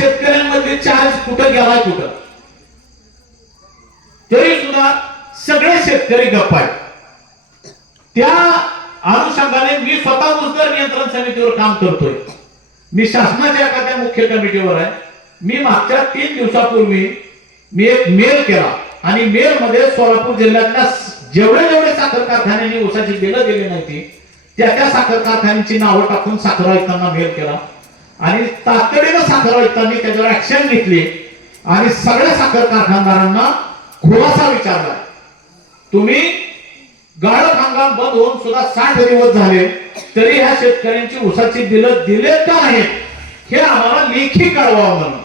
शेतकऱ्यांमध्ये चार्ज कुठं गेलाय कुठं, तरी सुद्धा सगळे शेतकरी गप्प आहेत. त्या अनुषंगाने मी स्वतः ऊसदर नियंत्रण समितीवर काम करतोय. मी शासनाच्या एखाद्या मुख्य कमिटीवर आहे. मी मागच्या 3 दिवसापूर्वी मी एक मेल केला आणि मेल मध्ये सोलापूर जिल्ह्यातल्या जेवढे साखर कारखान्यांनी ऊसाची बिलं दिली नव्हती त्या साखर कारखान्यांची नावं टाकून साखर आयुक्तांना मेल केला आणि तातडीनं साखर आयुक्तांनी त्याच्यावर ऍक्शन घेतली आणि सगळ्या साखर कारखानदारांना खुलासा विचारला. तुम्ही गाळप हंगाम बंद होऊन सुद्धा 60 दिवस झाले तरी ह्या शेतकऱ्यांची ऊसाची बिलं दिले का नाहीत हे आम्हाला लेखी कळवावं म्हणून.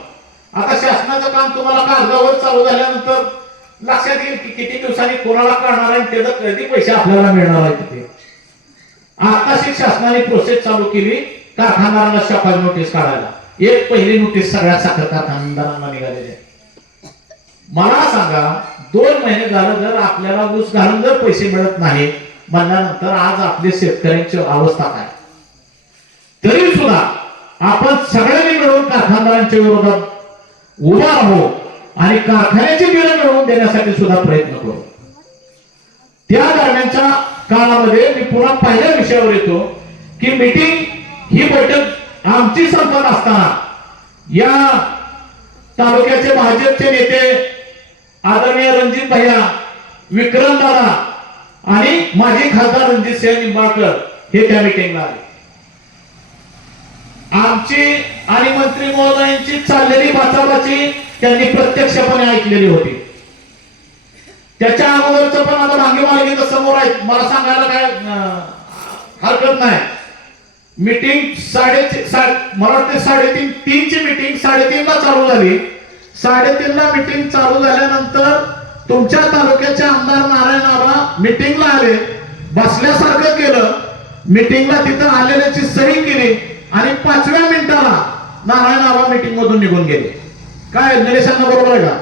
आता शासनाचं काम तुम्हाला कागदावर चालू झाल्यानंतर लक्षात येईल की किती दिवसांनी कोणाला कळणार आहे, त्याचा कधी पैसे आपल्याला मिळणार आहेत ते. आताशी शासनाने प्रोसेस चालू केली कारखानदारांना शॉकआउट नोटीस काढायला. एक पहिली नोटीस सगळ्या साखर कारखानदारांना निघालेली आहे. मला सांगा 2 महिने झालं जर आपल्याला ऊस घालून जर पैसे मिळत नाही म्हणल्यानंतर आज आपले शेतकऱ्यांची अवस्था काय. तरी सुद्धा आपण सगळ्यांनी मिळून कारखानदारांच्या विरोधात उभा राहू आणि कारखान्याची बिलं मिळवून देण्यासाठी सुद्धा प्रयत्न करू. त्या दरम्यानच्या काळामध्ये मी पुन्हा पहिल्या विषयावर येतो की मीटिंग ही बैठक आमची संपत असताना या तालुक्याचे भाजपचे नेते आदरणीय रणजित भैया, विक्रम दादा आणि माजी खासदार रणजित सिंह निंबाळकर हे त्या मीटिंगला आले. आमची आणि मंत्री महोदयांची चाललेली बाचाबाची त्यांनी प्रत्यक्षपणे ऐकलेली होती. त्याच्या अगोदरचं पण आता भांगे मालकीचं समोर आहे, मला सांगायला काय हरकत नाही. मीटिंग मला वाटते 3:30 ची मीटिंग 3:30 ला चालू झाली. 3:30 ला मीटिंग चालू झाल्यानंतर तुमच्या तालुक्याचे आमदार नारायण आबा मीटिंगला आले, बसल्यासारखं केलं, मीटिंगला तिथं आलेल्याची सही केली आणि 5व्या मिनिटाला नारायण आबा मीटिंग मधून निघून गेले. काय निलेशांना बरोबर आहे का?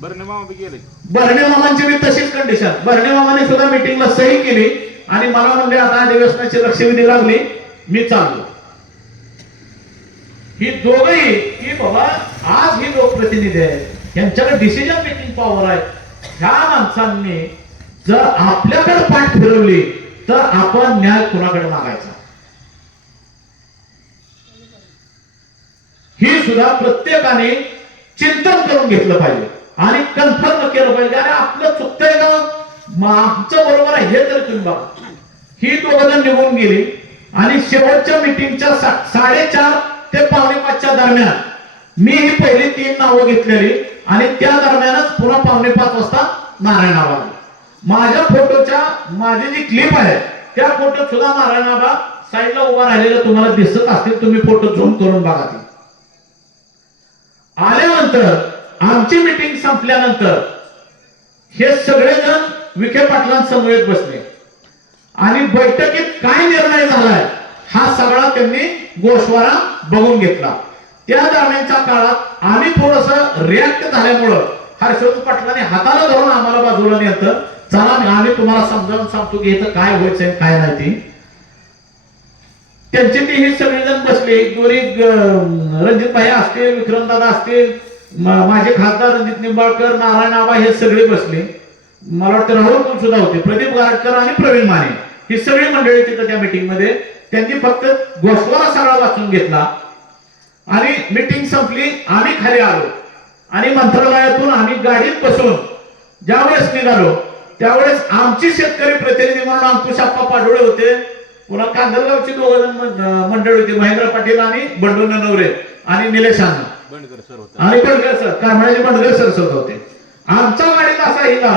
बर्णे मामा बी गेले. बर्णे मामांची बी तशीच कंडिशन. बर्णे मामाने सुद्धा मीटिंगला सही केली आणि मला म्हणले आता अधिवेशनाची लक्षवेधी लागली, मी चाललो. ही दोघही की बाबा आज ही लोकप्रतिनिधी आहेत, यांच्याकडे डिसिजन मेकिंग पॉवर आहे. ह्या माणसांनी जर आपल्याकडे पाठ फिरवली तर आपण न्याय कुणाकडे मागायचा ही सुद्धा प्रत्येकाने चिंतन करून घेतलं पाहिजे आणि कन्फर्म केलं पाहिजे. अरे आपलं चुकतंय का, आमचं बरोबर आहे हे तर तुम्ही बघा. ही दोघं निघून गेली आणि शेवटच्या मीटिंगच्या 4:30 ते 4:45 दरम्यान मी ही पहिली 3 नावं घेतलेली आणि त्या दरम्यानच पुन्हा 4:45 वाजता नारायण आबा. माझ्या फोटोच्या माझी जी क्लिप आहे त्या फोटोत सुद्धा नारायण आबा साईडला उभा राहिलेलं तुम्हाला दिसत असतील, तुम्ही फोटो झूम करून बघा. ती आल्यानंतर आमची मीटिंग संपल्यानंतर हे सगळेजण विखे पाटलांसमवेत बसले आणि बैठकीत काय निर्णय झालाय हा सगळा त्यांनी गोषवारा बघून घेतला. त्या दरम्यानच्या काळात आम्ही थोडस रिॲक्ट झाल्यामुळं हर्षवर्धन पाटलांनी हाताला धरून आम्हाला बाजूला नेलं. चला आम्ही तुम्हाला समजावून सांगतो की इथं काय व्हायचंय काय नाही. ती त्यांची ती ही सगळेजण बसले. दोन्ही रणजित भाई असतील, विक्रमदादा असतील, माझे खासदार रणजित निंबाळकर, नारायण आबा हे सगळे बसले. मला वाटतं राहुल कुल सुद्धा होते, प्रदीप गारटकर आणि प्रवीण माने ही सगळी मंडळी तिथं त्या मीटिंग मध्ये. त्यांनी फक्त गोषवारा सगळा वाचून घेतला आणि मीटिंग संपली. आम्ही खाली आलो आणि मंत्रालयातून आम्ही गाडीत बसून ज्यावेळेस निघालो त्यावेळेस आमची शेतकरी प्रतिनिधी म्हणून अंकुश आप्पा पाडोळे होते, पुन्हा कांदलगावची 2 मंडळी होती, महेंद्र पाटील आणि बंडू नवरे आणि निलेश बंडगर सर होते आणि बंडगर सर, काय म्हणायचे बंडगर सर सुद्धा होते. आमचा गाडीत असा हिला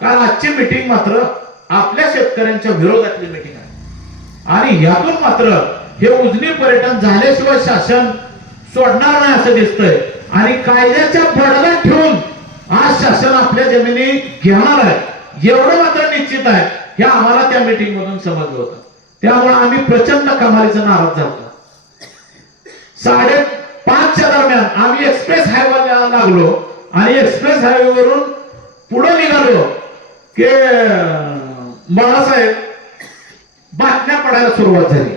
कारण आजची मीटिंग मात्र आपल्या शेतकऱ्यांच्या विरोधातली मीटिंग आहे आणि यातून मात्र हे उजनी पर्यटन झाल्याशिवाय शासन सोडणार नाही असं दिसतंय आणि कायद्याच्या बडला ठेवून आज शासन आपल्या जमिनी घेणार आहे एवढं मात्र निश्चित आहे. हे आम्हाला त्या मीटिंग मधून समजलं होतं. त्यामुळे आम्ही प्रचंड कमालीचा नाराज झालो. 5:30च्या दरम्यान आम्ही एक्सप्रेस हायवेला लागलो आणि एक्सप्रेस हायवेवरून पुढे निघालो की बाळासाहेब बातम्या पडायला सुरुवात झाली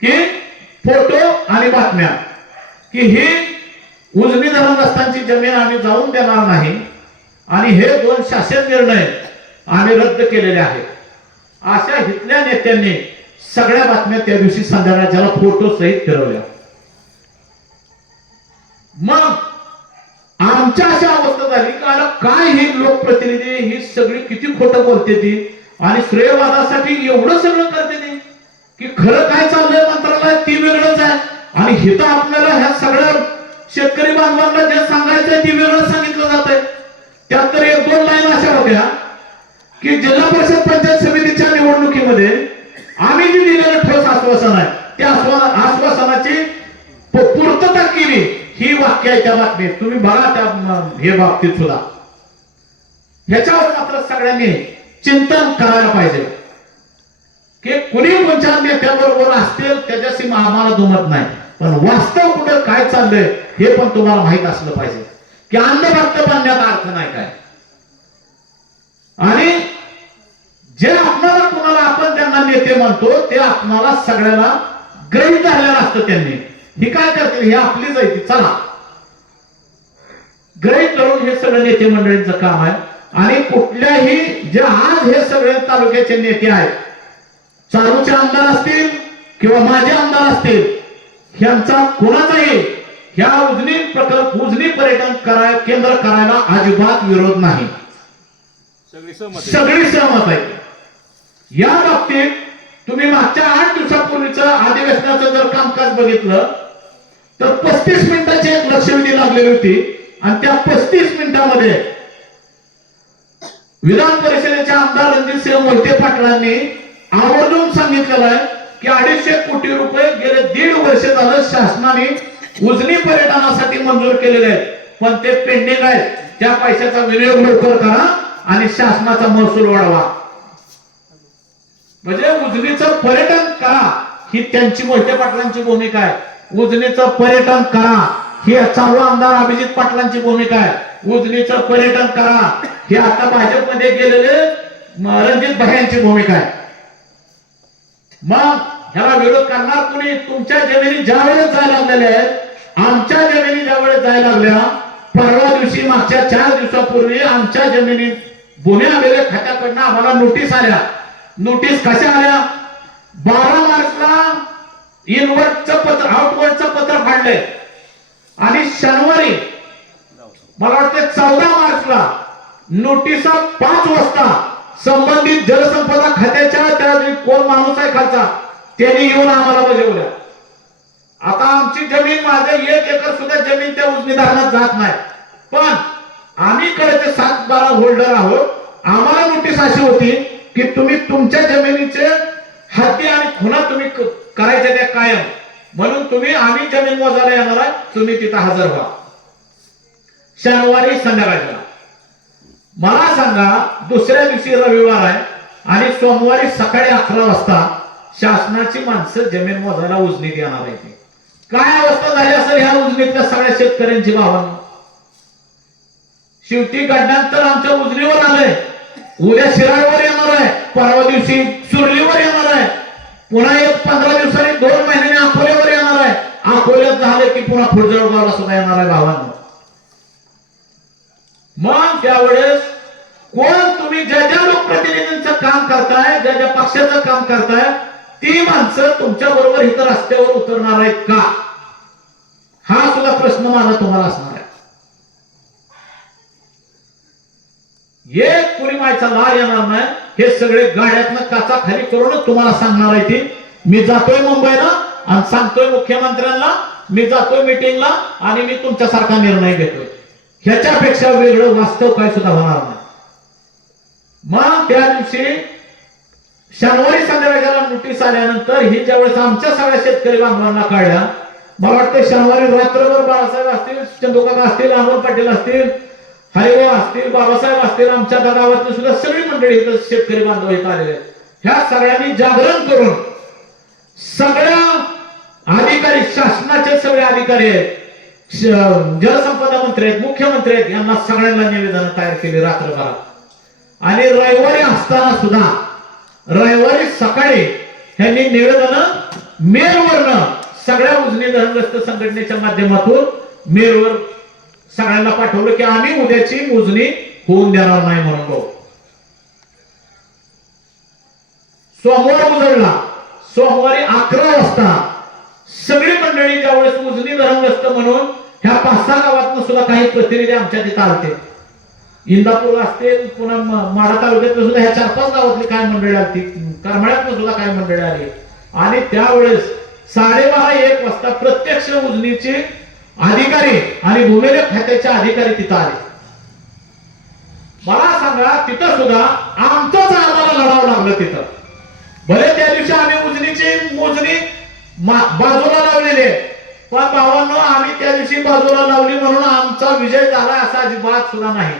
की फोटो आणि बातम्या की ही उजनी धरणग्रस्तांची जमीन आम्ही जाऊन देणार नाही आणि हे 2 शासन निर्णय आम्ही रद्द केलेले आहेत, अशा इथल्या नेत्यांनी सगळ्या बातम्या त्या दिवशी संध्याकाळच्याला फोटो सहित फिरवल्या. मग आमच्या अशा अवस्था झाली की आता काय ही लोकप्रतिनिधी ही सगळी किती खोटं बोलते ती आणि श्रेयवादासाठी एवढं सगळं करते ती की खरं काय चाललंय मंत्रालयात ती वेगळंच आहे आणि हिथं आपल्याला ह्या सगळ्या शेतकरी बांधवांना जे सांगायचंय ती वेगळंच सांगितलं जात आहे. त्यात तर 1-2 लाईन अशा होत्या की जिल्हा परिषद पंचायत समितीच्या निवडणुकीमध्ये आम्ही जे दिलेलं ठोस आश्वासन आहे त्या आश्वासनाची पूर्तता केली ही वाक्य आहे त्या बातमीत. तुम्ही बघा त्या हे बाबतीत सुद्धा. ह्याच्यावर मात्र सगळ्यांनी चिंतन करायला पाहिजे की कुणी कोणत्या नेत्याबरोबर असतील त्याच्याशी आम्हाला दुमत नाही, पण वास्तव कुठं काय चाललंय हे पण तुम्हाला माहित असलं पाहिजे की अंधभक्त बनण्यात अर्थ नाही काय. आणि जे आपल्याला कुणाला आपण त्यांना नेते म्हणतो ते आपल्याला सगळ्याला ग्रहित धरलेलं असतं. त्यांनी ही काय करतील, हे आपलीच आहे ती, चला ग्रहित धरून हे सगळं नेते मंडळींचं काम आहे. आणि कुठल्याही जे आज हे सगळे तालुक्याचे नेते आहेत, चालूचे आमदार असतील किंवा माझे आमदार असतील, ह्यांचा कोणाचाही ह्या उजनी प्रकल्प उजनी पर्यटन केंद्र करायला अजिबात विरोध नाही, सगळी सहमत आहे. या बाबतीत तुम्ही मागच्या 8 दिवसापूर्वीचं अधिवेशनाचं जर कामकाज बघितलं तर 35 मिनिटाची एक लक्षवेधी लागलेली होती आणि त्या 35 मिनिटांमध्ये विधान परिषदेचे आमदार रणजितसिंह मोहिते पाटलांनी आवर्जून सांगितलेलं आहे की 250 कोटी रुपये गेले 1.5 वर्ष झालं शासनाने उजनी पर्यटनासाठी मंजूर केलेले आहेत, पण ते पेंडिंग आहे. त्या पैशाचा विनियोग लवकर करा आणि शासनाचा महसूल वाढवा. म्हणजे उजनीचं पर्यटन करा ही त्यांची मोहिते पाटलांची भूमिका आहे. उजनीचं पर्यटन करा ही चालू आमदार अभिजित पाटलांची भूमिका आहे. उजनीचं पर्यटन करा ही आता भाजपमध्ये गेलेले रणजित भायांची भूमिका आहे. मग ह्याला विरोध करणार कोणी? तुमच्या जमिनी ज्या वेळेस जायला लागलेल्या आहेत, आमच्या जमिनी ज्या वेळेस जायला लागल्या, परवा दिवशी मागच्या 4 दिवसापूर्वी आमच्या जमिनी गुन्हे आलेल्या खात्याकडनं आम्हाला नोटीस आल्या. नोटीस कशा आल्या? 12 मार्चला इनवर्डचं पत्र आउटवर्डचं पत्र फाडलंय आणि शनिवारी मला वाटतं 14 मार्चला नोटिसा 5 वाजता संबंधित जलसंपदा खात्याच्या त्या कोण माणूस आहे खालचा त्यांनी येऊन आम्हाला बजावल्या. आता आमची जमीन माझं 1 एकर सुद्धा जमीन त्या उजनी धरणात जात नाही, पण आम्ही कळते 7-12 होल्डर आहोत. आम्हाला नोटीस अशी होती की तुम्ही तुमच्या जमिनीचे हद्दी आणि खुणा तुम्ही करायच्या त्या कायम, म्हणून तुम्ही आम्ही जमीन मोजायला येणार आहे, तुम्ही तिथं हजर व्हा. शनिवारी संध्याकाळला मला सांगा, दुसऱ्या दिवशी रविवार आहे आणि सोमवारी सकाळी 11 वाजता शासनाची माणसं जमीन मोजायला उजनीत येणार आहे. काय अवस्था झाली असेल ह्या उजनीतल्या सगळ्या शेतकऱ्यांची भावांना? शेवटी गड्ड्यांतर आमच्या उजनीवर आलंय, उद्या शिराळवर येणार आहे, परवा दिवशी सुरलीवर येणार आहे, पुन्हा एक 15 दिवसांनी 2 महिन्यांनी अकोल्यावर येणार आहे. अकोल्यात झाले की पुन्हा फुलजळगावला सुद्धा येणार आहे भावांना. मग त्यावेळेस कोण तुम्ही ज्या ज्या लोकप्रतिनिधींचं काम करताय, ज्या ज्या पक्षाचं काम करताय, ती माणसं तुमच्या बरोबर इतर रस्त्यावर उतरणार आहेत का? हा सुद्धा प्रश्न माझा तुम्हाला असणार आहे. एक कुणी मायचा लाळ येणार नाही. हे सगळे गाड्यातनं काचा खाली करूनच तुम्हाला सांगणार आहे. ती मी जातोय मुंबईला आणि सांगतोय मुख्यमंत्र्यांना, मी जातोय मीटिंगला आणि मी तुमच्यासारखा निर्णय घेतोय. ह्याच्यापेक्षा वेगळं वास्तव काय सुद्धा होणार नाही. मग त्या दिवशी शनिवारी संध्याकाळला नोटीस आल्यानंतर ही ज्यावेळेस आमच्या सगळ्या शेतकरी बांधवांना कळल्या, मला वाटतं शनिवारी रात्रभर बाळासाहेब असतील, चंदूकाका असतील, अमोल पाटील असतील, हरिभाऊ असतील, बाबासाहेब असतील, आमच्या गावातली सुद्धा सगळी मंडळी इथं शेतकरी बांधव इथं आलेले आहेत. ह्या सगळ्यांनी जागरण करून सगळ्या अधिकारी, शासनाचे सगळे अधिकारी आहेत, जलसंपदा मंत्री आहेत, मुख्यमंत्री आहेत, यांना सगळ्यांना निवेदन तयार केली रात्रभरात. आणि रविवारी असताना सुद्धा रविवारी सकाळी ह्यांनी निवेदन मेलवरनं सगळ्या उजनी धरणग्रस्त संघटनेच्या माध्यमातून मेलवर सगळ्यांना पाठवलं की आम्ही उद्याची मोजणी होऊन देणार नाही म्हणून भाऊ. सोमवार उजळला. सोमवारी 11 वाजता सगळी मंडळी ज्यावेळेस उजनी धरणग्रस्त म्हणून ह्या 5-6 गावातून सुद्धा काही प्रतिनिधी आमच्या तिथं आलते. इंदापूर असतील, पुन्हा माढा तालुक्यातून सुद्धा ह्या 4-5 गावातली काय मंडळी आली, करमाळ्यातून सुद्धा काही मंडळी आली. आणि त्यावेळेस 12:30-1 वाजता प्रत्यक्ष उजनीचे अधिकारी आणि भूमिलेख खात्याचे अधिकारी तिथं आले. मला सांगा, तिथं सुद्धा आमचंच आम्हाला लढावं लागलं तिथं. भले त्या दिवशी आम्ही उजनीची मोजणी बाजूला लावलेली आहे, पण भावांनो आम्ही त्या दिवशी बाजूला लावली म्हणून आमचा विजय झाला असा अजिबात सुद्धा नाही.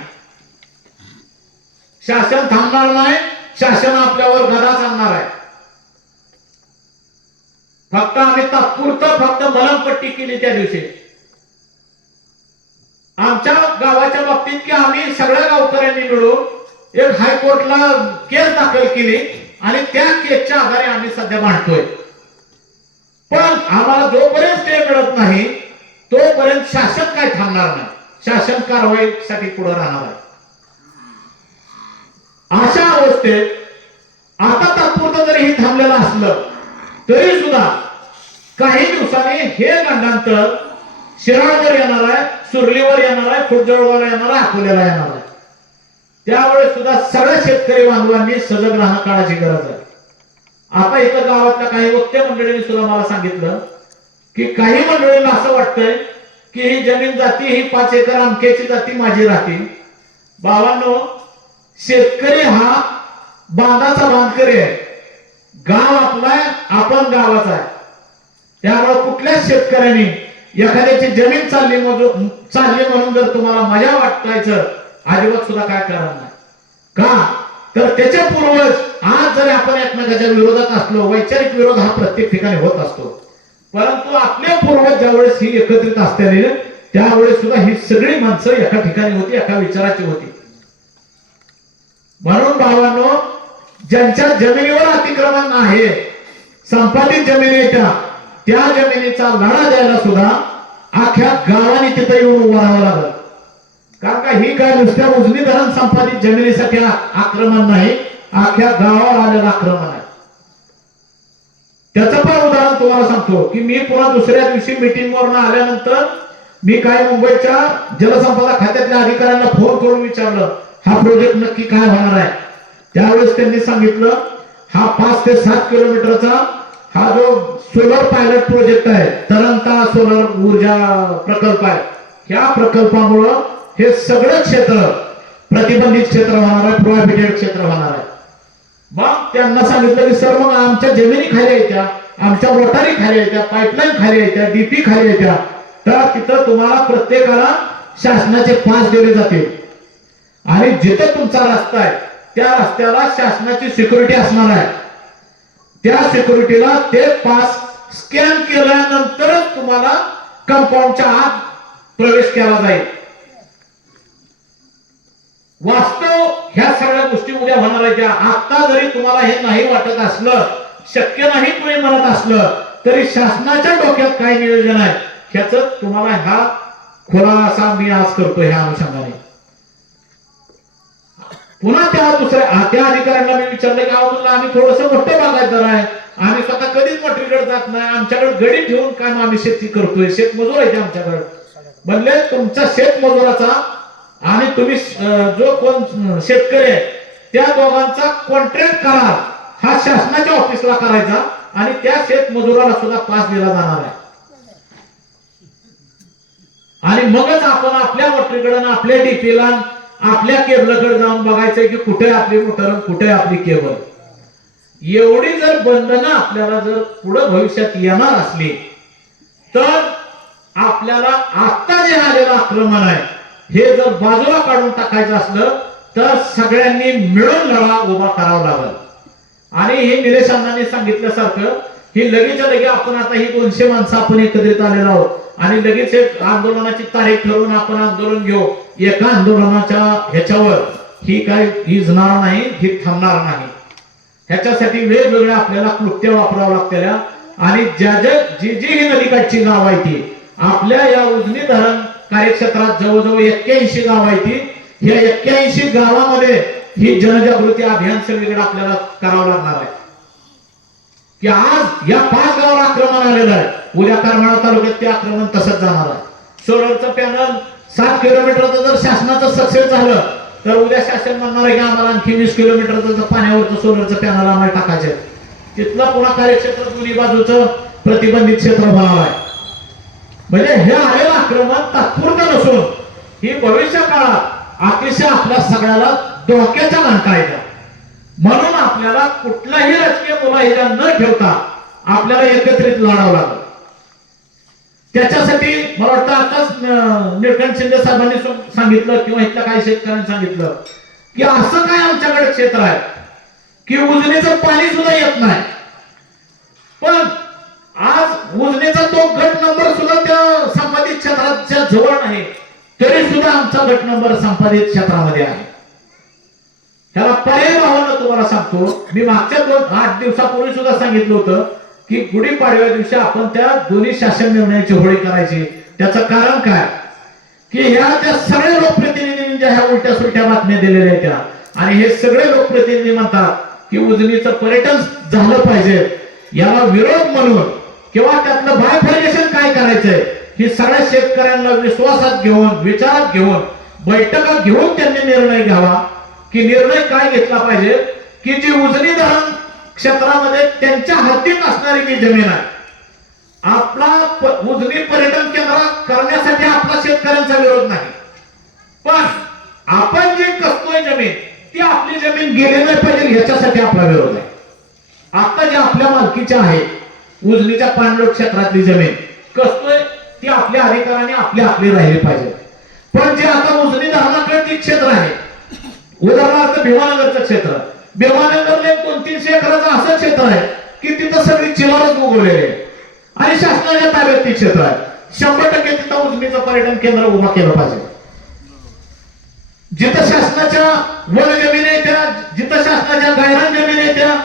शासन थांबणार नाही, शासन आपल्यावर गदा चालणार आहे. फक्त आम्ही तात्पुरतं फक्त मलमपट्टी केली त्या दिवशी आमच्या गावाच्या बाबतीत, की आम्ही सगळ्या गावकऱ्यांनी मिळून एक हायकोर्टला केस दाखल केली आणि त्या केसच्या आधारे आम्ही सध्या मांडतोय. पण आम्हाला जोपर्यंत स्टे मिळत नाही तोपर्यंत शासन काय थांबणार नाही, शासन कारवाईसाठी पुढे राहणार आहे. अशा अवस्थेत आता तात्पुरतं जरी हे थांबलेलं असलं तरी सुद्धा काही दिवसांनी हे गंडांतर शिराळवर येणार आहे, सुरलीवर येणार आहे, फुटजळवर येणार आहे, अकोल्याला येणार आहे. त्यावेळेस सुद्धा सगळ्या शेतकरी बांधवांनी सजग राहणं काळाची गरज आहे. आता इथं गावातल्या काही वक्ते मंडळींनी सुद्धा मला सांगितलं की काही मंडळींना असं वाटतंय की ही जमीन जाती, ही 5 एकर अमक्याची जाती माझी राहतील. बाबांनो, शेतकरी हा बांधाचा बांधकरी आहे. गाव आपला आहे, आपण गावाचा आहे. त्यामुळे कुठल्याच शेतकऱ्यांनी एखाद्याची जमीन चालली म्हणून जर तुम्हाला मजा वाटायचं अजिबात सुद्धा काय करणार नाही. का तर त्याचे पूर्वज आज जरी आपण एकमेकाच्या विरोधात असलो, वैचारिक विरोध हा प्रत्येक ठिकाणी होत असतो, परंतु आपले पूर्वज ज्यावेळेस ही एकत्रित असलेले त्यावेळेस सुद्धा ही सगळी माणसं एका ठिकाणी होती, एका विचाराची होती. म्हणून भावांनो, ज्यांच्या जमिनीवर अतिक्रमण आहे, संपादित जमिनी त्या जमिनीचा लढा द्यायला सुद्धा अख्ख्या गावाने तिथे येऊन उभं राहावं लागलं. कारण का ही काय नुसत्या उजनी धरण संपादित जमिनीसाठी आक्रमण नाही, अख्ख्या गावावर आलेलं आक्रमण आहे. त्याचं पण उदाहरण तुम्हाला सांगतो की मी पुन्हा दुसऱ्या दिवशी मीटिंगवरून आल्यानंतर मी काय मुंबईच्या जलसंपदा खात्यातल्या अधिकाऱ्यांना फोन करून विचारलं हा प्रोजेक्ट नक्की काय होणार आहे. त्यावेळेस त्यांनी सांगितलं हा 5 ते 7 किलोमीटरचा हा जो सोलर पायलट प्रोजेक्ट आहे, तरंगता सोलर ऊर्जा प्रकल्प आहे, या प्रकल्पामुळं हे सगळं क्षेत्र प्रतिबंधित क्षेत्र होणार आहे, प्रोहिबिटेड क्षेत्र होणार आहे. मग त्यांना सांगितलं की सर मग आमच्या जमिनी खाली येत्या, आमच्या मोटारी खाली येत्या, पाईपलाईन खाली येत्या, डीपी खाली येत्या, तर तिथं तुम्हाला प्रत्येकाला शासनाचे पास दिले जातील आणि जिथं तुमचा रस्ता आहे त्या रस्त्याला शासनाची सिक्युरिटी असणार आहे. त्या सिक्युरिटीला ते पास स्कॅन केल्यानंतरच तुम्हाला कंपाऊंडच्या आत प्रवेश केला जाईल. वास्तव ह्या सगळ्या गोष्टी उद्या होणार आहेत. आता जरी तुम्हाला हे नाही वाटत असलं, शक्य नाही तुम्ही म्हणत असलं, तरी शासनाच्या डोक्यात काय नियोजन आहे ह्याच तुम्हाला हा खुलासा मी आज करतो. ह्या अनुषंगाने पुन्हा त्या अधिकाऱ्यांना मी विचारलं की म्हणलं आम्ही थोडंसं मोठं बागायतदार आहे, आम्ही स्वतः कधीच मोठीकडे जात नाही, आमच्याकडे गडी ठेवून काय आम्ही शेती करतोय, शेतमजूर आहे आमच्याकडे. म्हणले तुमच्या शेतमजुराचा आणि तुम्ही जो कोण शेतकरी आहे त्या दोघांचा कॉन्ट्रॅक्ट करार हा शासनाच्या ऑफिसला करायचा आणि त्या शेतमजुराला सुद्धा पास दिला जाणार आहे. आणि मगच आपण आपल्या मोटरीकडे, आपल्या डीपीला, आपल्या केबलकडे जाऊन बघायचंय की कुठे आपली मोटर, कुठे आपली केबल. एवढी जर बंधनं आपल्याला जर पुढे भविष्यात येणार असली तर आपल्याला आता जे आलेलं आक्रमण आहे हे जर बाजूला काढून टाकायचं असलं तर सगळ्यांनी मिळून लढा उभा करावा लागेल. आणि हे निलेश अण्णांनी सांगितल्यासारखं ही लगेचच्या लगे आपण आता ही 200 माणसं आपण एकत्रित आलेलो आहोत आणि लगेच एक आंदोलनाची तारीख ठरवून आपण आंदोलन घेऊ. एका आंदोलनाच्या ह्याच्यावर ही काय हिजणार नाही, ही थांबणार नाही. ह्याच्यासाठी वेगवेगळ्या आपल्याला क्लुप्त्या वापराव्या लागत्या आणि जी जी ही नदीकाठची गाव आहे ती आपल्या या उजनी धरण कार्यक्षेत्रात जवळजवळ 81 गाव आहे ती या 81 गावामध्ये ही जनजागृती अभियान सगळीकडे आपल्याला करावं लागणार आहे की आज या 5 गावावर आक्रमण आलेलं आहे उद्या करमाळा तालुक्यात ते आक्रमण तसंच जाणार आहे सोलरचं पॅनल 7 किलोमीटरचं जर शासनाचं सक्सेस झालं तर उद्या शासन म्हणणार आहे की आम्हाला आणखी 20 किलोमीटरचं पाण्यावरचं सोलरचं पॅनल आम्हाला टाकायचं तिथलं पुन्हा कार्यक्षेत्र दोन्ही बाजूचं प्रतिबंधित क्षेत्र होणार आहे म्हणजे हे आलेलं आक्रमण तात्पुरतं नसून ही भविष्य काळात अतिशय आपल्या सगळ्याला धोक्याचा घंटा आहे म्हणून आपल्याला कुठलाही राजकीय मुलाहिजा न ठेवता आपल्याला एकत्रित लढावं लागलं त्याच्यासाठी मला वाटतं आताच निळकंठ शिंदे साहेबांनी सांगितलं किंवा इथल्या काही शेतकऱ्यांनी सांगितलं की असं काय आमच्याकडे क्षेत्र आहे की उजनीचं पाणी सुद्धा येत नाही पण आज उजनीचा तो गट नंबर सुद्धा त्या संपादित क्षेत्राच्या जवळ नाही तरी सुद्धा आमचा गट नंबर संपादित क्षेत्रामध्ये आहे त्याला पर्याय भावानं तुम्हाला सांगतो मी मागच्या 8 दिवसापूर्वी सुद्धा सांगितलं होतं की गुढीपाडव्या दिवशी आपण त्या दोन्ही शासन निर्णयाची होळी करायची त्याचं कारण काय की ह्या त्या सगळ्या लोकप्रतिनिधींनी ज्या ह्या उलट्या सुलट्या बातम्या दिलेल्या आहेत त्या आणि हे सगळे लोकप्रतिनिधी म्हणतात की उजनीचं पर्यटन झालं पाहिजे याला विरोध म्हणून किंवा त्यातलं बायफर्गेशन काय करायचंय ही सगळ्या शेतकऱ्यांना विश्वासात घेऊन विचारात घेऊन बैठका घेऊन त्यांनी निर्णय घ्यावा की निर्णय काय घेतला पाहिजे की जी उजनी धरण क्षेत्रामध्ये त्यांच्या हद्दीत असणारी जी जमीन आहे आपला उजनी पर्यटन केंद्र करण्यासाठी आपला शेतकऱ्यांचा विरोध नाही पण आपण जी कसतोय जमीन ती आपली जमीन गेली नाही पाहिजे याच्यासाठी आपला विरोध आहे आता जे आपल्या मालकीच्या आहे उजनीच्या पाणलोट क्षेत्रातली जमीन कसतोय ती आपल्या अधिकाराने आपली राहिली पाहिजे पण जे आता उजनी धरणाकडे क्षेत्र आहे उदाहरणार्थ भीमानगरचं क्षेत्र भीमानगरला 200-300 एकराचं असं क्षेत्र आहे की तिथं सगळी चिलारच उगवलेली आहे आणि शासनाच्या ताब्यात ती क्षेत्र आहे 100% तिथं उजनीचं पर्यटन केंद्र उभा केलं पाहिजे जिथं शासनाच्या वन जमीन आहे त्या जिथं शासनाच्या गायरान जमीन आहे त्या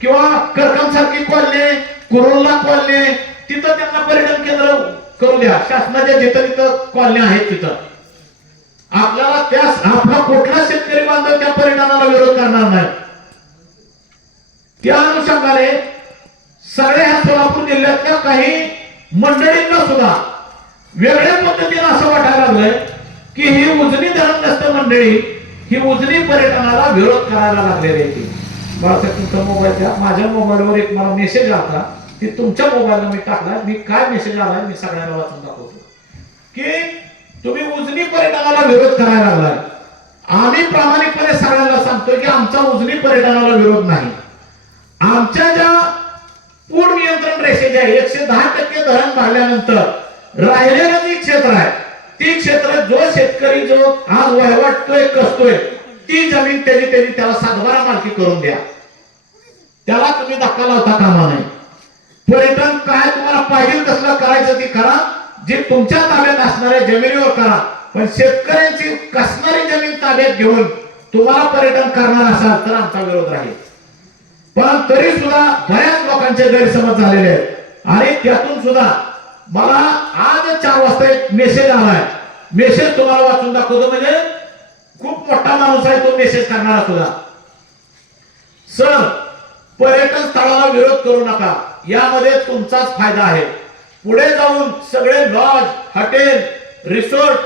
किंवा करकम सारखी कॉलनी कुरुल्ला कॉलनी तिथं त्यांना पर्यटन केंद्र करू द्या शासनाच्या जिथं तिथं कॉलनी आहेत तिथं आपल्याला त्या आपला कुठला शेतकरी बांधव त्या पर्यटनाला विरोध करणार नाही त्या अनुषंगाने सगळ्या सोलापूर जिल्ह्यातल्या काही मंडळींना सुद्धा वेगळ्या पद्धतीने असं वाटायला लागलंय की ही उजनी धरणग्रस्त मंडळी ही उजनी पर्यटनाला विरोध करायला लागलेली आहे बाळासाहेब तुमचा मोबाईल द्या माझ्या मोबाईलवर एक मला मेसेज आला ती तुमच्या मोबाईलला मी टाकला मी काय मेसेज आलाय मी सगळ्यांना वाचून दाखवतो की तुम्ही उजनी पर्यटनाला विरोध करायला लागलाय आम्ही प्रामाणिकपणे सगळ्यांना सांगतोय की आमचा उजनी पर्यटनाला विरोध नाही आमच्या ज्या पूर नियंत्रण रेषेच्या 110% धरण भरल्यानंतर राहिलेलं जे क्षेत्र आहे ती क्षेत्र जो शेतकरी जो आज वहिवाटतोय कसतोय ती जमीन त्याची त्याला सातबारा मालकी करून द्या त्याला तुम्ही धक्का लावता कामा नाही पर्यटन काय तुम्हाला पाहिजे तसलं करायचं ती करा जे तुमच्या ताब्यात असणाऱ्या जमिनीवर करा पण शेतकऱ्यांची कसणारी जमीन ताब्यात घेऊन तुम्हाला पर्यटन करणार असाल तर आमचा विरोध राहील पण तरी सुद्धा बऱ्याच लोकांचे गैरसमज झालेले आहेत आणि त्यातून सुद्धा मला आज 4 वाजता एक मेसेज आलाय मेसेज तुम्हाला वाचून दाखवतो म्हणजे खूप मोठा माणूस आहे तो मेसेज करणारा सुद्धा सर पर्यटन स्थळाला विरोध करू नका यामध्ये तुमचाच फायदा आहे पुढे जाऊन सगळे लॉज हॉटेल रिसॉर्ट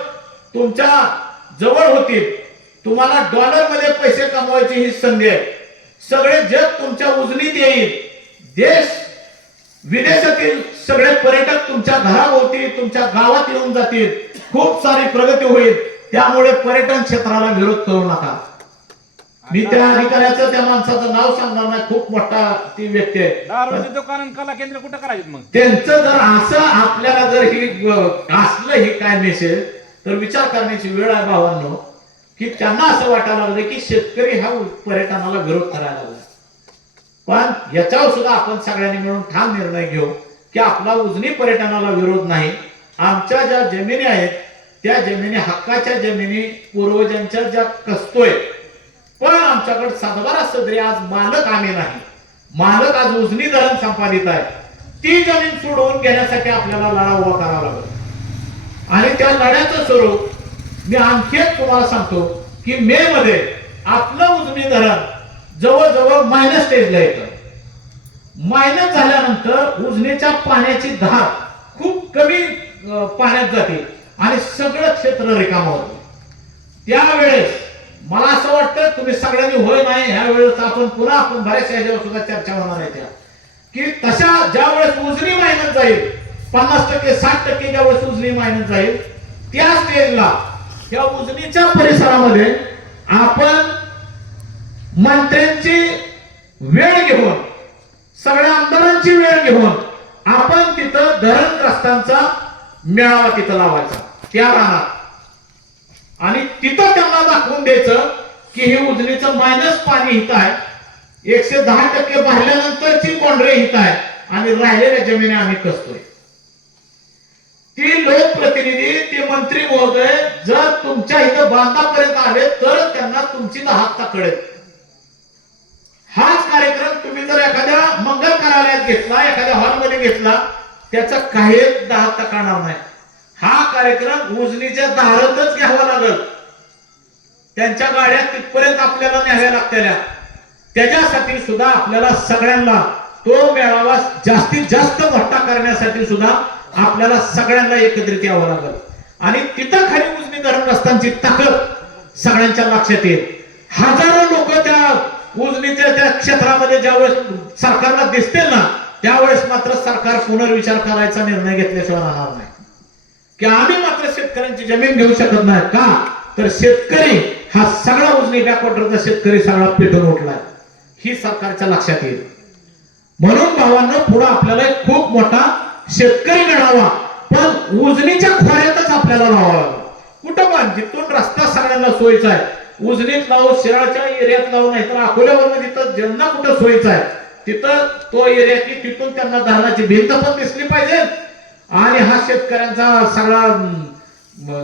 तुमच्या जवळ होतील तुम्हाला डॉलर मध्ये पैसे कमवायची ही संधी आहे सगळे जग तुमच्या उजनीत येईल देश विदेशातील सगळे पर्यटक तुमच्या घराभोवती तुमच्या गावात येऊन जातील खूप सारी प्रगती होईल त्यामुळे पर्यटन क्षेत्राला विरोध करू नका मी त्या अधिकाऱ्याचं त्या माणसाचं नाव सांगणार नाही खूप मोठा ती व्यक्ती आहे दुकान कला केंद्र कुठं करायचं मग त्यांचं जर असं आपल्याला जर ही असलं ही काय मेसेज तर विचार करण्याची वेळ आहे भावांनो की त्यांना असं वाटायला लागलं की शेतकरी हा पर्यटनाला विरोध करायला लागला पण याच्यावर सुद्धा आपण सगळ्यांनी मिळून ठाम निर्णय घेऊ की आपला उजनी पर्यटनाला विरोध नाही आमच्या ज्या जमिनी आहेत त्या जमिनी हक्काच्या जमिनी पूर्वजांच्या ज्या कसतोय पण आमच्याकडे सातबारा सदरी आज मालक आम्ही नाही मालक आज उजनी धरण संपादित आहे ती जमीन सोडवून घेण्यासाठी आपल्याला लढा उभा करावा लागेल. आणि त्या लढ्याचं स्वरूप मी आणखी एक तुम्हाला सांगतो की मे मध्ये आपलं उजनी धरण जवळजवळ मायनस स्टेजला येतं. मायनस झाल्यानंतर उजनीच्या पाण्याची धार खूप कमी पाण्यात जाते आणि सगळं क्षेत्र रिकामं होतं. त्यावेळेस मला असं वाटतं तुम्ही सगळ्यांनी होय नाही ह्या वेळेस आपण पुन्हा बऱ्याचशा ह्याच्यावर सुद्धा चर्चा होणार आहे त्या की तशा ज्या वेळेस उजनी मायनस जाईल 50% 60% ज्या वेळेस उजनी मायनस जाईल त्या स्टेजला त्या उजनीच्या परिसरामध्ये आपण मंत्र्यांची वेळ घेऊन सगळ्या आमदारांची वेळ घेऊन आपण तिथं धरणग्रस्तांचा मेळावा तिथं लावायचा त्या रानात आणि तिथं त्यांना दाखवून द्यायचं की हे उजनीचं मायनस पाणी हित आहे 110% भरल्यानंतरची कोंडरे हित आहे आणि राहिलेल्या जमिनी आम्ही कसतोय. ती लोकप्रतिनिधी ते मंत्री महोदय जर तुमच्या इथं बांधापर्यंत आले तर त्यांना तुमची दहाकता कळेल. हाच कार्यक्रम तुम्ही जर एखाद्या मंगल कार्यालयात घेतला एखाद्या हॉलमध्ये घेतला त्याचा काही दहाकता कळणार नाही. हा कार्यक्रम उजनीच्या दारातच घ्यावा लागेल. त्यांच्या गाड्या तिथपर्यंत आपल्याला न्याव्या लागत्या. त्याच्यासाठी सुद्धा आपल्याला सगळ्यांना तो मेळावा जास्तीत जास्त मोठा करण्यासाठी सुद्धा आपल्याला सगळ्यांना एकत्रित यावं लागेल आणि तिथं खाली उजनी धरणग्रस्तांची ताकद सगळ्यांच्या लक्षात येईल. हजारो लोक त्या उजनीच्या त्या क्षेत्रामध्ये ज्यावेळेस सरकारला दिसतील ना त्यावेळेस मात्र सरकार पुनर्विचार करायचा निर्णय घेतल्याशिवाय राहणार नाही की आम्ही मात्र शेतकऱ्यांची जमीन घेऊ शकत नाही. का तर शेतकरी हा सगळा उजनी बॅकवॉटरचा शेतकरी सगळा पेटून उठलाय ही सरकारच्या लक्षात येईल. म्हणून भावांनो पुढे आपल्याला एक खूप मोठा शेतकरी मिळावा पण उजनीच्या खोऱ्यातच आपल्याला राहावं लागेल. कुठं पण जिथून रस्ता सगळ्यांना सोयीचा आहे उजनीत लावू शिराळच्या एरियात लावू नाही तर अकोल्यावर जिथं ज्यांना कुठं सोयीचा आहे तिथं तो एरिया की तिथून त्यांना धरणाची भिंत पण दिसली पाहिजे आणि हा शेतकऱ्यांचा सगळा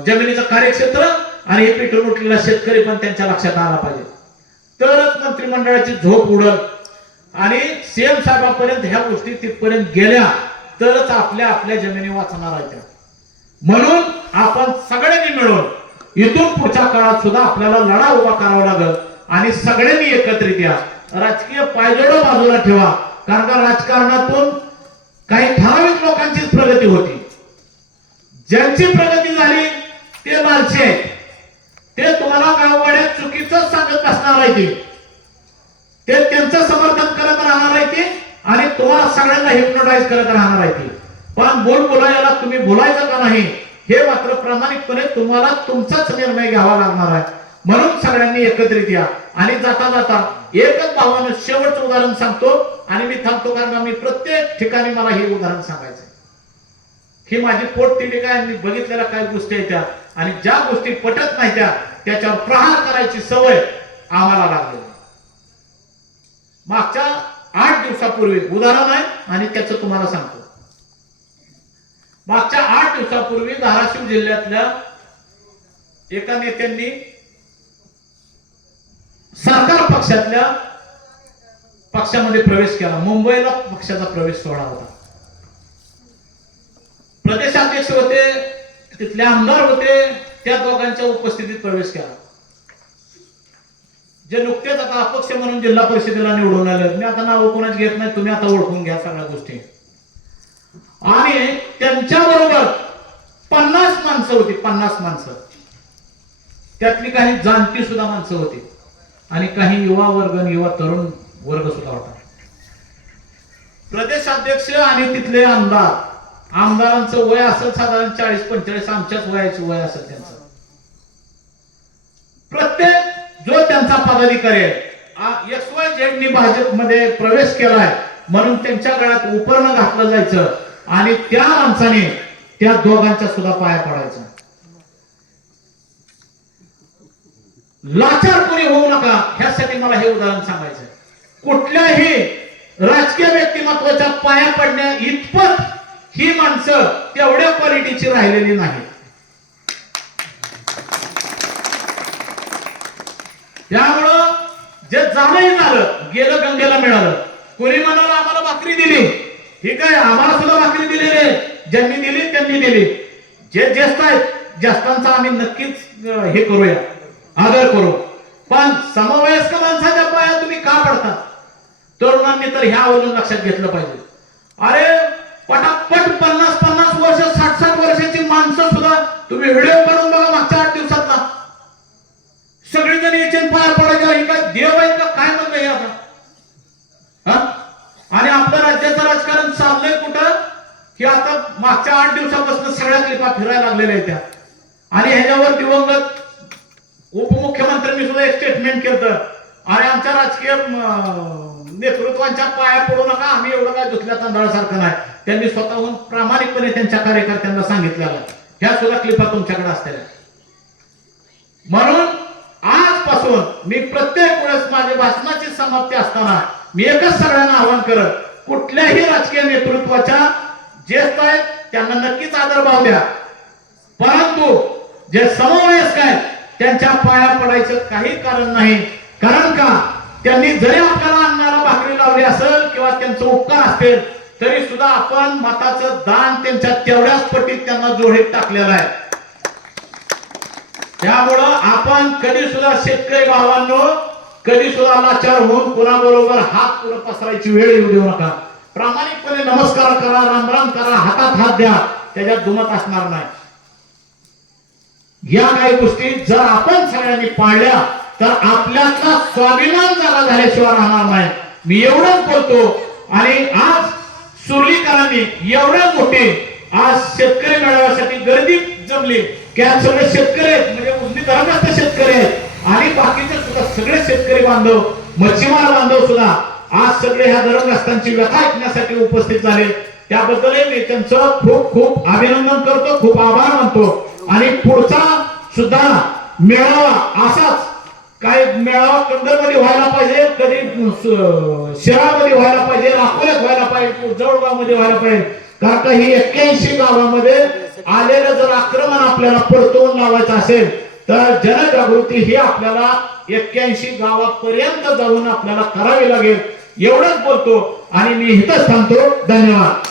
जमिनीचं कार्यक्षेत्र आणि हे पेटून उठलेला शेतकरी पण त्यांच्या लक्षात आला पाहिजे. तरच मंत्रिमंडळाची झोप उडल आणि सीएम साहेबांपर्यंत ह्या गोष्टी तिथपर्यंत गेल्या तरच आपल्या आपल्या जमिनी वाचणार आहेत. म्हणून आपण सगळ्यांनी मिळून इथून पुढच्या काळात सुद्धा आपल्याला लढा उभा करावा लागेल आणि सगळ्यांनी एकत्रित या. राजकीय पायजोड बाजूला ठेवा कारण का राजकारणातून काही ठराविक लोकांचीच प्रगती होती. ज्यांची प्रगती झाली ते लालचे आहेत. ते तुम्हाला गाववाड्यात चुकीचं सांगत असणार आहे ते त्यांचं समर्थन करत राहणार आहे ते आणि तुम्हाला सगळ्यांना हिप्नोटाइज करत राहणार आहे ते. पण बोलायला तुम्ही बोलायचं का नाही हे मात्र प्रामाणिकपणे तुम्हाला तुमचाच निर्णय घ्यावा लागणार आहे. म्हणून सगळ्यांनी एकत्रित या आणि जाता जाता एकच भावानं शेवटचं उदाहरण सांगतो आणि मी थांबतो कारण मी प्रत्येक ठिकाणी मला हे उदाहरण सांगायचं. ही माझी पोटतिडीक आहे. मी बघितलेल्या काही गोष्टी आहेत त्या आणि ज्या गोष्टी पटत नाही त्याच्यावर प्रहार करायची सवय आम्हाला लागली. मागच्या 8 दिवसापूर्वी उदाहरण आहे आणि त्याचं तुम्हाला सांगतो. मागच्या 8 दिवसापूर्वी धाराशिव जिल्ह्यातल्या एका नेत्यांनी सरकार पक्षामध्ये प्रवेश केला. मुंबईला पक्षाचा प्रवेश सोहळा होता. प्रदेशाध्यक्ष होते तिथले आमदार होते त्या दोघांच्या उपस्थितीत प्रवेश केला. जे नुकतेच आता अपक्ष म्हणून जिल्हा परिषदेला निवडून आले मी आता नाव कोणाच घेत नाही तुम्ही आता ओळखून घ्या सगळ्या गोष्टी. आणि त्यांच्या बरोबर 50 माणसं होती. 50 माणसं त्यातली काही जाणती सुद्धा माणसं होती आणि काही युवा वर्ग युवा तरुण वर्ग सुद्धा होता. प्रदेशाध्यक्ष आणि तिथले आमदारांचं वय असेल साधारण 40-45 आमच्याच वयाची वय असेल त्यांचं. प्रत्येक जो त्यांचा पदाधिकारी आहे XYZ भाजपमध्ये प्रवेश केलाय म्हणून त्यांच्या गळ्यात उपरणं घातलं जायचं आणि त्या माणसाने त्या दोघांच्या सुद्धा पाया पडायचं. लाचार कोणी होऊ नका ह्यासाठी मला हे उदाहरण सांगायचं. कुठल्याही राजकीय व्यक्तिमत्वाच्या पाया पडण्या इतपत ही माणसं तेवढ्या क्वालिटीची राहिलेली नाही. त्यामुळं जे झालंही झालं गेलं गंगेला मिळालं. कोणी म्हणाला आम्हाला भाकरी दिली ठीक आहे, आम्हाला सुद्धा भाकरी दिलेली आहे, ज्यांनी दिली त्यांनी दिली. जे ज्येष्ठ आहेत ज्येष्ठांचा आम्ही नक्कीच हे करूया, आदर करू. पण समवयस्क माणसाच्या पाया तुम्ही का पडता? तरुणांनी तर ह्यावरून लक्षात घेतलं पाहिजे. अरे पटापट 50-50 वर्ष 60-60 वर्षाची माणसं सुद्धा तुम्ही व्हिडिओ काढून बघा मागच्या 8 दिवसातला. सगळेजण याचे पाया पडायचे. हे काय देव आहेत का काय म्हणलं हे आता? आणि आपल्या राज्याचं राजकारण चाललंय कुठं की आता मागच्या 8 दिवसापासून सगळ्या क्लिपा फिरायला लागलेल्या आहेत त्या. आणि ह्याच्यावर दिवंगत उपमुख्यमंत्र्यांनी सुद्धा एक स्टेटमेंट केलं, अरे आमच्या राजकीय नेतृत्वांच्या पाया पडू नका, आम्ही एवढं काय दुसऱ्या तांदळासारखं नाही. त्यांनी स्वतःहून प्रामाणिकपणे त्यांच्या कार्यकर्त्यांना सांगितलेलं. ह्या सुद्धा क्लिपा तुमच्याकडे असलेल्या. म्हणून आजपासून मी प्रत्येक वेळेस माझ्या भाषणाची समाप्ती असताना मी एकच सगळ्यांना आवाहन करत, कुठल्याही राजकीय नेतृत्वाच्या ज्येष्ठ आहेत त्यांना नक्कीच आदरभाव द्या, परंतु जे समवयस्क आहेत त्यांच्या पाया पडायचं काही कारण नाही. कारण का, त्यांनी जरी आपल्याला अन्नाला भाकरी लावली असेल किंवा त्यांचं उपकार असतील तरी सुद्धा आपण मताचं दान त्यांच्या तेवढ्याच पटीत त्यांना जोडीत टाकलेलं आहे. त्यामुळं आपण कधी सुद्धा शेतकरी भावांनो कधी सुद्धा लाचार होऊन कुणाबरोबर हात पुढे पसरायची वेळ येऊ देऊ नका. प्रामाणिकपणे नमस्कार करा, रामराम करा, हातात हात द्या, त्याच्यात दुमत असणार नाही. या काही गोष्टी जर आपण सगळ्यांनी पाळल्या तर आपल्याचा स्वाभिमान जागा झाल्याशिवाय राहणार नाही. मी एवढंच बोलतो. आणि आज सुरलीकरांनी एवढं मोठे आज शेतकरी मेळाव्यासाठी गर्दी जमली की आज सगळे शेतकरी आहेत, म्हणजे उजनी धर्मस्थ शेतकरी आहेत आणि बाकीचे सुद्धा सगळे शेतकरी बांधव, मच्छीमार बांधव सुद्धा आज सगळे ह्या धर्मग्रस्तांची व्यथा ऐकण्यासाठी उपस्थित झाले. त्याबद्दल मी त्यांचं खूप खूप अभिनंदन करतो, खूप आभार मानतो. आणि पुढचा सुद्धा मेळावा असाच काय मेळावा कंदरमध्ये व्हायला पाहिजे, कधी शहरामध्ये व्हायला पाहिजे, अकोल्यात व्हायला पाहिजे, जळगावमध्ये व्हायला पाहिजे. कारण का ही 81 गावामध्ये आलेलं जर आक्रमण आपल्याला पडतवून लावायचं असेल तर जनजागृती ही आपल्याला 81 गावापर्यंत जाऊन आपल्याला करावी लागेल. एवढंच बोलतो आणि मी इथंच थांबतो. धन्यवाद.